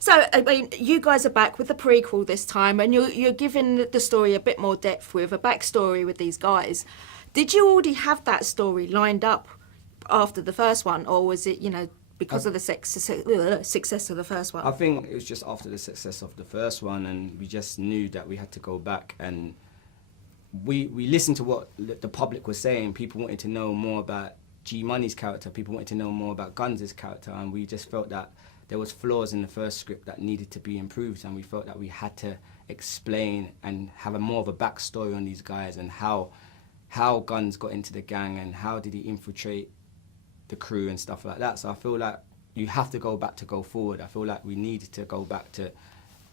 So, I mean, you guys are back with the prequel this time, and you're giving the story a bit more depth with a backstory with these guys. Did you already have that story lined up after the first one, or was it, because of the success of the first one? I think it was just after the success of the first one, and we just knew that we had to go back, and we listened to what the public was saying. People wanted to know more about G Money's character, people wanted to know more about Gunz's character, and we just felt that there was flaws in the first script that needed to be improved, and we felt that we had to explain and have more of a backstory on these guys and how Gunz got into the gang and how did he infiltrate the crew and stuff like that. So I feel like you have to go back to go forward. I feel like we needed to go back to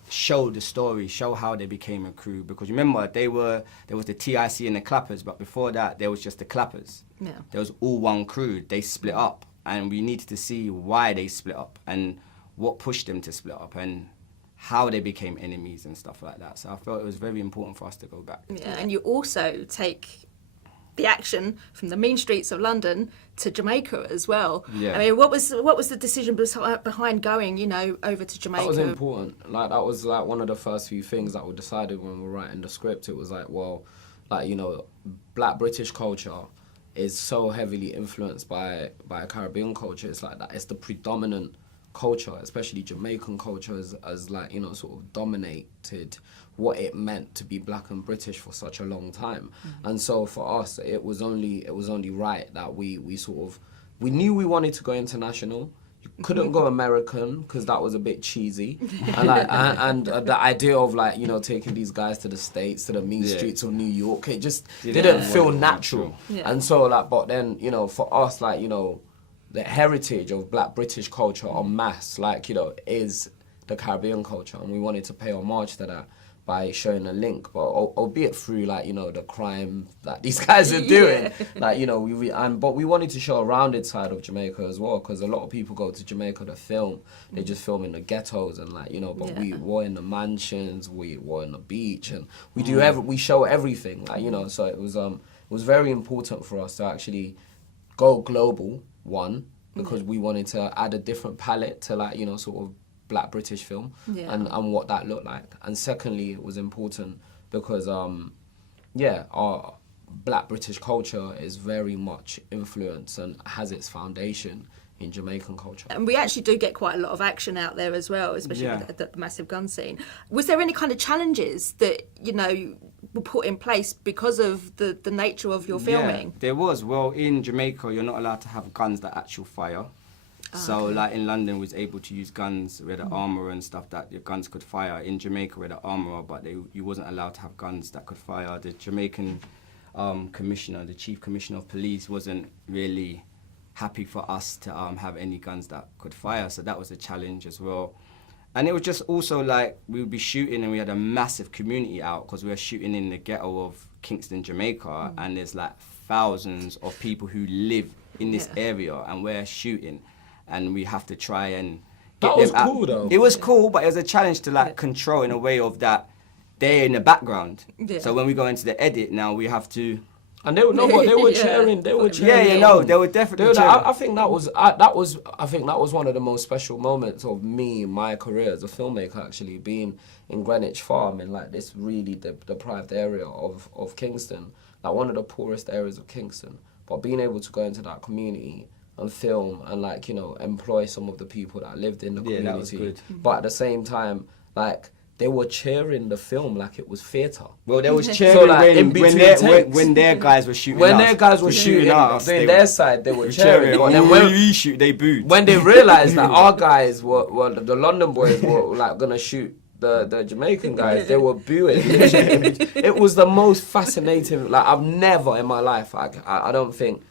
show the story, show how they became a crew, because remember there was the TIC and the Clappers, but before that there was just the Clappers. Yeah. There was all one crew. They split up, and we needed to see why they split up and what pushed them to split up and how they became enemies and stuff like that. So I felt it was very important for us to go back. Yeah, and you also take the action from the mean streets of London to Jamaica as well. Yeah. I mean, what was the decision behind going, over to Jamaica? That was important. Like, that was like one of the first few things that we decided when we were writing the script. It was like, well, Black British culture is so heavily influenced by Caribbean culture. It's like that. It's the predominant culture, especially Jamaican culture, as like, sort of dominated what it meant to be black and British for such a long time. Mm-hmm. And so for us, it was only right that we knew we wanted to go international. You couldn't go American because that was a bit cheesy, and the idea of taking these guys to the States, to the mean streets of New York, it just didn't feel natural. Yeah. And so but then for us, the heritage of Black British culture en masse, is the Caribbean culture, and we wanted to pay homage to that by showing a link, but albeit through the crime that these guys are doing. But we wanted to show a rounded side of Jamaica as well, because a lot of people go to Jamaica to film. They just film in the ghettos and but we were in the mansions, we were in the beach, and we we show everything. So it was very important for us to actually go global. One, because we wanted to add a different palette to sort of Black British film and what that looked like. And secondly, it was important because our Black British culture is very much influenced and has its foundation in Jamaican culture. And we actually do get quite a lot of action out there as well, especially with the massive gun scene. Was there any kind of challenges that, were put in place because of the nature of your filming? Yeah, there was. Well, in Jamaica, you're not allowed to have guns that actual fire. So, in London, we was able to use guns with the armour and stuff that your guns could fire. In Jamaica, with the armour, but you wasn't allowed to have guns that could fire. The Jamaican commissioner, the chief commissioner of police, wasn't really happy for us to have any guns that could fire. So that was a challenge as well. And it was just also we would be shooting and we had a massive community out because we were shooting in the ghetto of Kingston, Jamaica, and there's thousands of people who live in this area, and we're shooting. And we have to try and get that was them out. cool though. It was cool, but it was a challenge to control in a way of that they're in the background. Yeah. So when we go into the edit now, we have to. And they were cheering. They were cheering. They were definitely cheering. I think that was one of the most special moments of me in my career as a filmmaker. Actually, being in Greenwich Farm in this really deprived area of Kingston, one of the poorest areas of Kingston, but being able to go into that community and film and employ some of the people that lived in the community. That was good. But at the same time, they were cheering the film like it was theatre. Well, they was cheering when their guys were shooting us. When their guys were shooting us, doing their side, they were cheering. But then when we shoot, they booed. When they realised that our guys were the London boys were gonna shoot the Jamaican guys, they were booing. It was the most fascinating. I've never in my life. I don't think.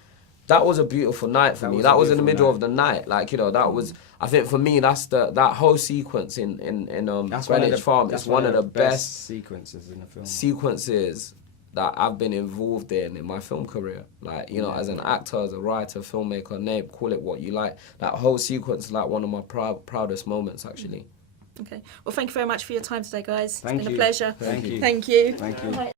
That was a beautiful night for me. That was in the middle of the night. That was, I think for me, that's that whole sequence in Greenwich Farm is one of the best sequences in the film. Sequences that I've been involved in my film career. As an actor, as a writer, filmmaker, name, call it what you like. That whole sequence is one of my proudest moments, actually. Okay. Well, thank you very much for your time today, guys. It's been a you. pleasure. Thank you. Thank you. Thank you.